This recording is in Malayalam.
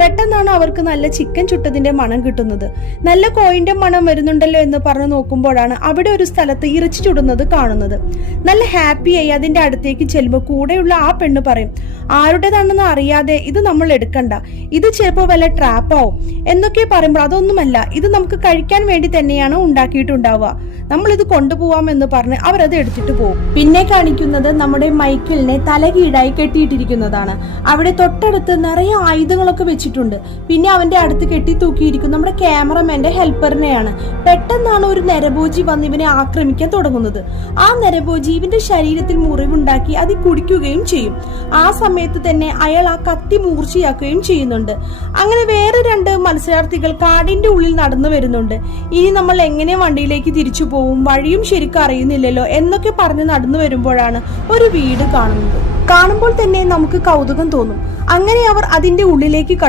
പെട്ടെന്നാണ് അവർക്ക് നല്ല ചിക്കൻ ചുട്ടതിന്റെ മണം കിട്ടുന്നത്. നല്ല കോയിന്റെ മണം വരുന്നുണ്ടല്ലോ എന്ന് പറഞ്ഞു നോക്കുമ്പോഴാണ് അവിടെ ഒരു സ്ഥലത്ത് ഇറച്ചി ചുടുന്നത് കാണുന്നത്. നല്ല ഹാപ്പിയായി അതിന്റെ അടുത്തേക്ക് ചെല്ലുമ്പോൾ കൂടെയുള്ള ആ പെണ്ണ് പറയും, ആരുടേതാണെന്ന് അറിയാതെ ഇത് നമ്മൾ എടുക്കണ്ട, ഇത് ചിലപ്പോൾ വല്ല ട്രാപ്പാവും എന്നൊക്കെ പറയുമ്പോൾ അതൊന്നുമല്ല, ഇത് നമുക്ക് കഴിക്കാൻ വേണ്ടി തന്നെയാണ് ഉണ്ടാക്കിയിട്ടുണ്ടാവുക, നമ്മൾ ഇത് കൊണ്ടുപോവാമെന്ന് പറഞ്ഞ് അവരത് എടുത്തിട്ട് പോകും. പിന്നെ കാണിക്കുന്നത് നമ്മുടെ മൈക്കിളിനെ തലകീഴായി കെട്ടിയിട്ടിരിക്കുന്നതാണ്. അവിടെ തൊട്ടടുത്ത് നിറയെ ആയുധങ്ങളൊക്കെ വെച്ചിട്ടുണ്ട്. പിന്നെ അവന്റെ അടുത്ത് കെട്ടി തൂക്കിയിരിക്കുന്ന നമ്മുടെ ക്യാമറമാന്റെ ഹെൽപ്പറിനെയാണ്. പെട്ടെന്നാണ് ഒരു നരഭോജി വന്ന് ഇവനെ ആക്രമിക്കാൻ തുടങ്ങുന്നത്. ആ നരഭോജി ഇവന്റെ ശരീരത്തിൽ മുറിവുണ്ടാക്കി അത് കുടിക്കുകയും ചെയ്യും. ആ സമയത്ത് തന്നെ അയാൾ ആ കത്തി മൂർച്ചയാക്കുകയും ചെയ്യുന്നുണ്ട്. അങ്ങനെ വേറെ 2 മത്സരാർത്ഥികൾ കാടിന്റെ ഉള്ളിൽ നടന്നു വരുന്നുണ്ട്. ഇനി നമ്മൾ എങ്ങനെ വണ്ടിയിലേക്ക് തിരിച്ചു പോകും, വഴിയും ശരിക്കും അറിയുന്നില്ലല്ലോ എന്നൊക്കെ പറഞ്ഞ് നടന്നു വരുമ്പോഴാണ് ഒരു വീട് കാണുന്നത്. കാണുമ്പോൾ തന്നെ നമുക്ക് കൗതുകം തോന്നും. അങ്ങനെ അവർ അതിന്റെ ഉള്ളിലേക്ക്